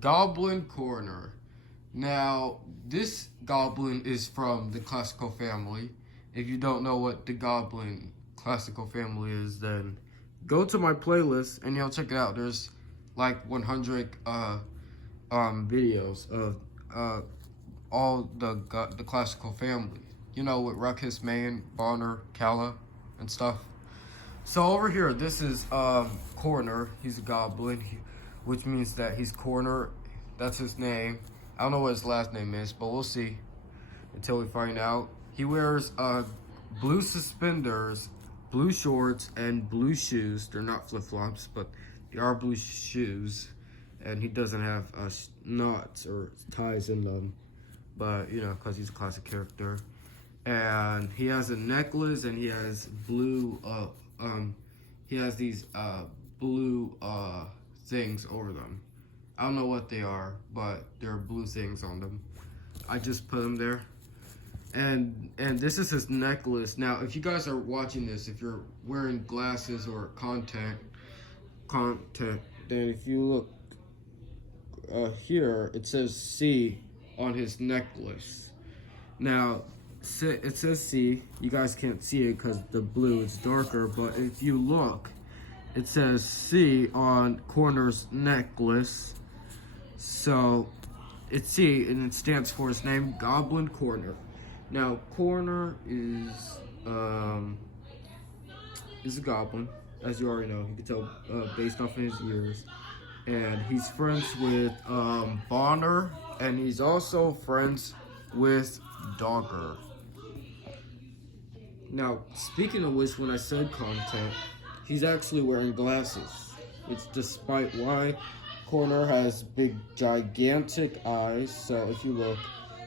Goblin Corner. Now, this goblin is from the classical family. If you don't know what the goblin classical family is, then go to my playlist and you'll check it out. There's like 100 videos of all the classical family. You know, with Ruckus, Maine, Bonner, Calla, and stuff. So over here, this is Corner. He's a goblin, which means that he's Corner. That's his name. I don't know what his last name is, but we'll see until we find out. He wears blue suspenders, blue shorts, and blue shoes. They're not flip-flops, but they are blue shoes. And he doesn't have knots or ties in them, but you know, because he's a classic character. And he has a necklace, and he has blue he has these blue things over them. I don't know what they are, but there are blue things on them. I just put them there. And this is his necklace. Now, if you guys are watching this, if you're wearing glasses or content, then if you look here, it says C on his necklace. Now, it says C. You guys can't see it because the blue is darker, but if you look, it says C on Corner's necklace. So it's C, and it stands for his name, Goblin Corner. Now, Corner is a goblin, as you already know. You can tell based off of his ears. And he's friends with Bonner, and he's also friends with Dogger. Now, speaking of which, when I said content, he's actually wearing glasses. It's despite why Corner has big, gigantic eyes. So if you look,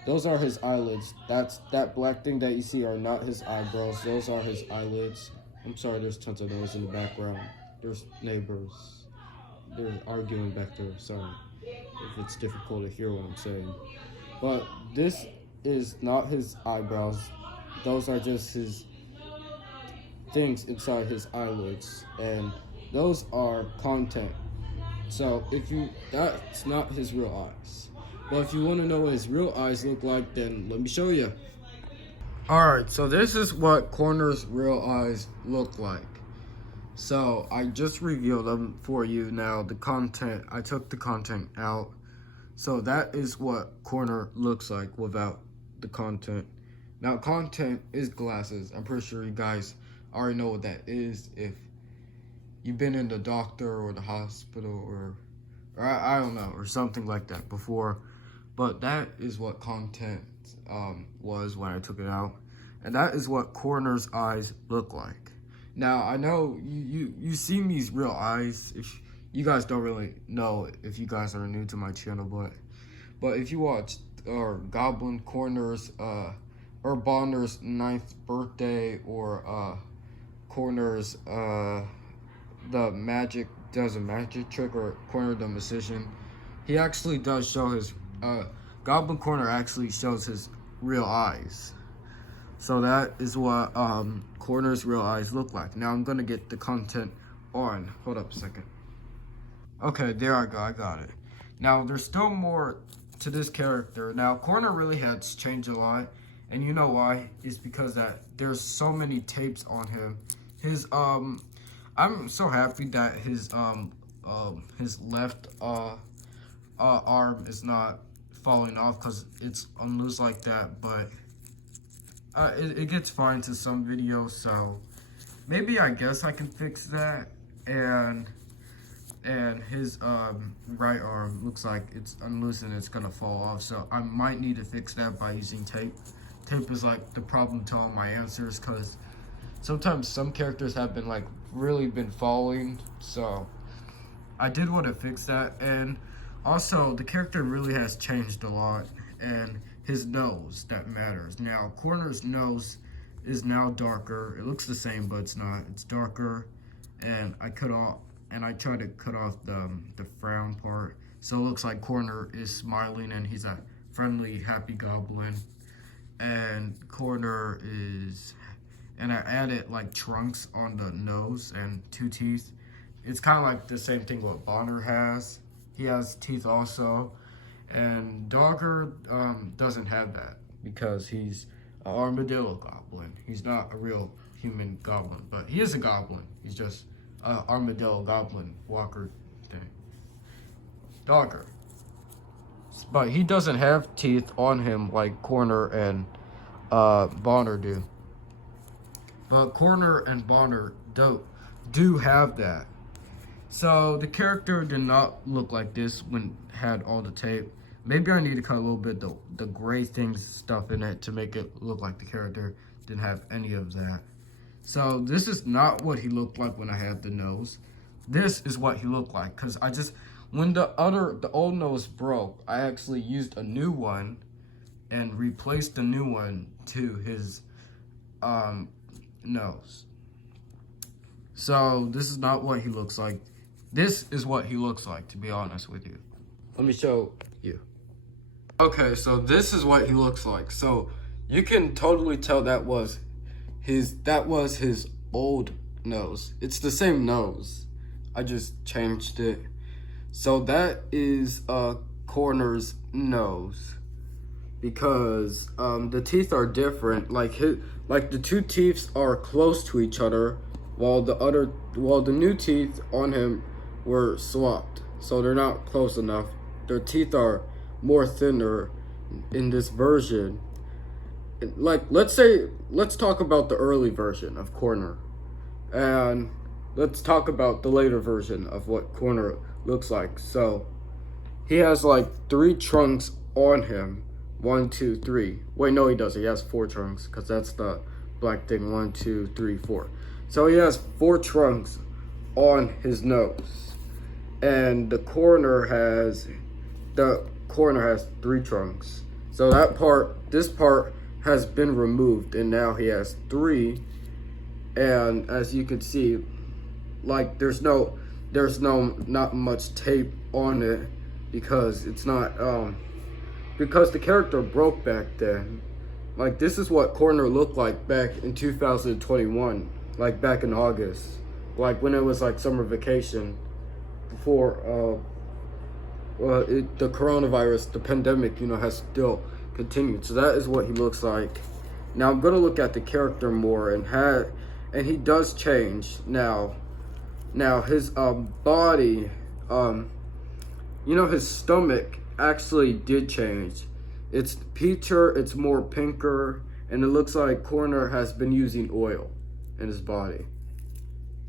those are his eyelids. That black thing that you see are not his eyebrows. Those are his eyelids. I'm sorry, there's tons of noise in the background. There's neighbors. They're arguing back there. Sorry if it's difficult to hear what I'm saying. But this is not his eyebrows. Those are just his things inside his eyelids, and those are content. So that's not his real eyes. But if you want to know what his real eyes look like, then let me show you. Alright, so this is what Corner's real eyes look like. So I just revealed them for you now. The content, I took the content out. So that is what Corner looks like without the content. Now, content is glasses. I'm pretty sure you guys already know what that is if you've been in the doctor or the hospital or I don't know, or something like that before. But that is what content was when I took it out. And that is what Corner's eyes look like. Now, I know you seen these real eyes. If you guys don't really know if you guys are new to my channel, but if you watch Goblin Corner's or Bonner's 9th birthday or Corner's the magic does a magic trick or Corner the Magician, he actually does show his Goblin Corner actually shows his real eyes. So that is what Corner's real eyes look like. Now I'm gonna get the content on. Hold up a second. Okay, there I go. I got it. Now there's still more to this character. Now Corner really has changed a lot, and you know why? It's because that there's so many tapes on him. His I'm so happy that his left arm is not falling off because it's on loose like that, but it gets fine to some videos, so maybe I guess I can fix that. And his right arm looks like it's unloose and it's gonna fall off, so I might need to fix that by using tape. Tape is like the problem to all my answers, because sometimes some characters have been like really been falling, so I did want to fix that. And also the character really has changed a lot, and his nose, that matters. Now Corner's nose is now darker. It looks the same, but it's not. It's darker, and I try to cut off the frown part, so it looks like Corner is smiling and he's a friendly, happy goblin. And Corner is, and I added like trunks on the nose and 2 teeth. It's kind of like the same thing what Bonner has. he has teeth also. And Dogger doesn't have that because he's an armadillo goblin. He's not a real human goblin, but he is a goblin. He's just an armadillo goblin walker thing. Dogger. But he doesn't have teeth on him like Corner and Bonner do. But Corner and Bonner do have that. So the character did not look like this when had all the tape. Maybe I need to cut a little bit the gray things stuff in it to make it look like the character didn't have any of that. So this is not what he looked like when I had the nose. This is what he looked like, because when the old nose broke, I actually used a new one and replaced the new one to his nose. So this is not what he looks like. This is what he looks like, to be honest with you. Let me show you. Okay, so this is what he looks like. So you can totally tell that was his old nose. It's the same nose. I just changed it. So that is Corner's nose, because the teeth are different. Like the two teeth are close to each other, while the new teeth on him were swapped. So they're not close enough. Their teeth are more thinner in this version. Like, let's talk about the early version of Corner, and let's talk about the later version of what Corner looks like. So he has like 3 trunks on him. 1, 2, 3. Wait, no, he doesn't. He has 4 trunks, because that's the black thing. 1, 2, 3, 4. So he has 4 trunks on his nose, and the corner has 3 trunks. So this part has been removed, and now he has 3. And as you can see, like there's not much tape on it, because it's not because the character broke back then. Like, this is what Corner looked like back in 2021, like back in August, like when it was like summer vacation before the coronavirus, the pandemic, has still continued. So that is what he looks like. Now I'm gonna look at the character more, and he does change now. Now his body, his stomach actually did change. It's peacher, it's more pinker, and it looks like Corner has been using oil in his body.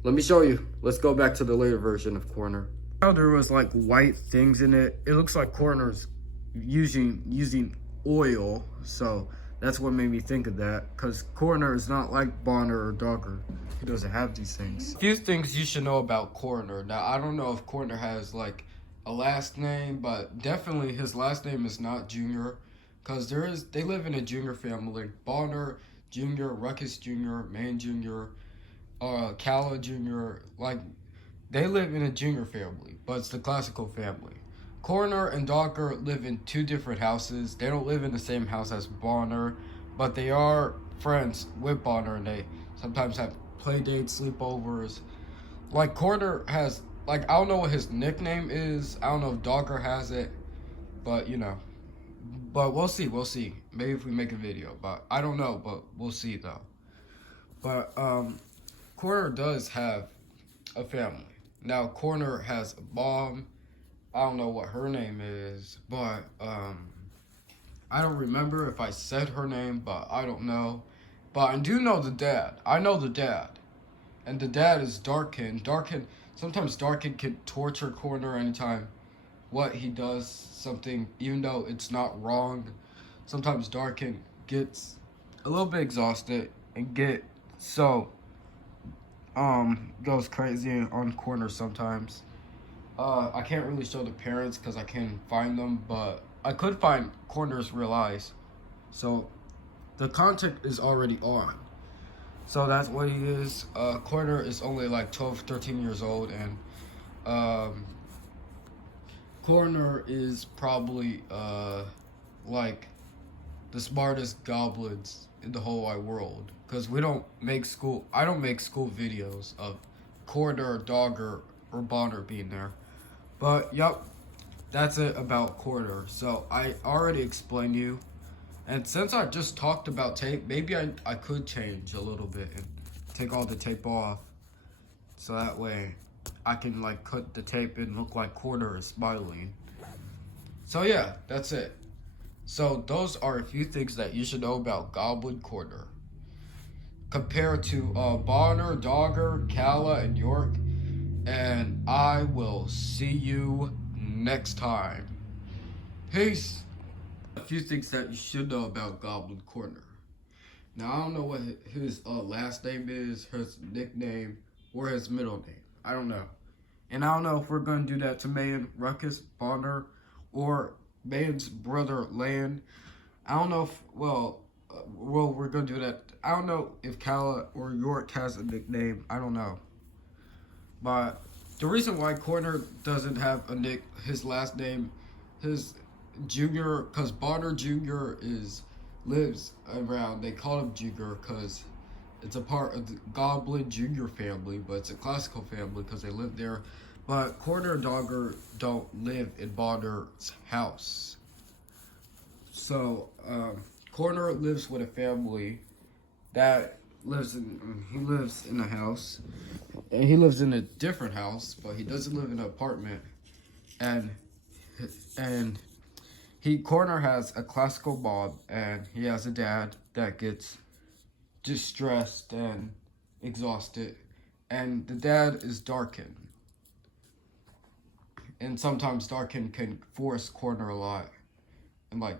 Let me show you. Let's go back to the later version of Corner. Now there was like white things in it. It looks like Corner's using oil, so that's what made me think of that, because Corner is not like Bonner or Dogger. He doesn't have these things. A few things you should know about Corner. Now, I don't know if Corner has like a last name, but definitely his last name is not Junior, because they live in a Junior family. Bonner Jr., Ruckus Jr., Man Jr., Calla Jr., like they live in a Junior family, but it's the classical family. Corner and Dogger live in 2 different houses. They don't live in the same house as Bonner, but they are friends with Bonner, and they sometimes have play dates, sleepovers. Like, Corner has, like, I don't know what his nickname is. I don't know if Dogger has it, but but we'll see. Maybe if we make a video, but I don't know, but we'll see though. But Corner does have a family. Now Corner has a mom. I don't know what her name is, but I don't remember if I said her name, but I don't know. But I do know the dad. I know the dad. And the dad is Darkin. Sometimes Darkin can torture Corner anytime what he does something, even though it's not wrong. Sometimes Darkin gets a little bit exhausted and goes crazy on Corner sometimes. I can't really show the parents because I can't find them, but I could find Corner's real eyes. So the content is already on. So that's what he is. Corner is only like 12, 13 years old, and Corner is probably like the smartest goblins in the whole wide world, because I don't make school videos of Corner, Dogger, or Bonner being there. But yep, that's it about Corner. So I already explained you. And since I just talked about tape, maybe I could change a little bit and take all the tape off. So that way I can like cut the tape and look like Corner is smiling. So yeah, that's it. So those are a few things that you should know about Goblin Corner. Compared to Bonner, Dogger, Calla, and York. And I will see you next time. Peace. A few things that you should know about Goblin Corner. Now, I don't know what his last name is, his nickname, or his middle name. I don't know. And I don't know if we're going to do that to Mayan, Ruckus, Bonner, or Mayan's brother, Land. I don't know if, we're going to do that. I don't know if Calla or York has a nickname. I don't know. But the reason why Corner doesn't have his last name, his Junior, because Bonner Jr. lives around. They call him Junior because it's a part of the Goblin Junior family, but it's a classical family because they live there. But Corner and Dogger don't live in Bonner's house. So Corner lives with a family that lives in a house, and he lives in a different house, but he doesn't live in an apartment. And Corner has a classical mom, and he has a dad that gets distressed and exhausted, and the dad is Darkin. And sometimes Darkin can force Corner a lot, and like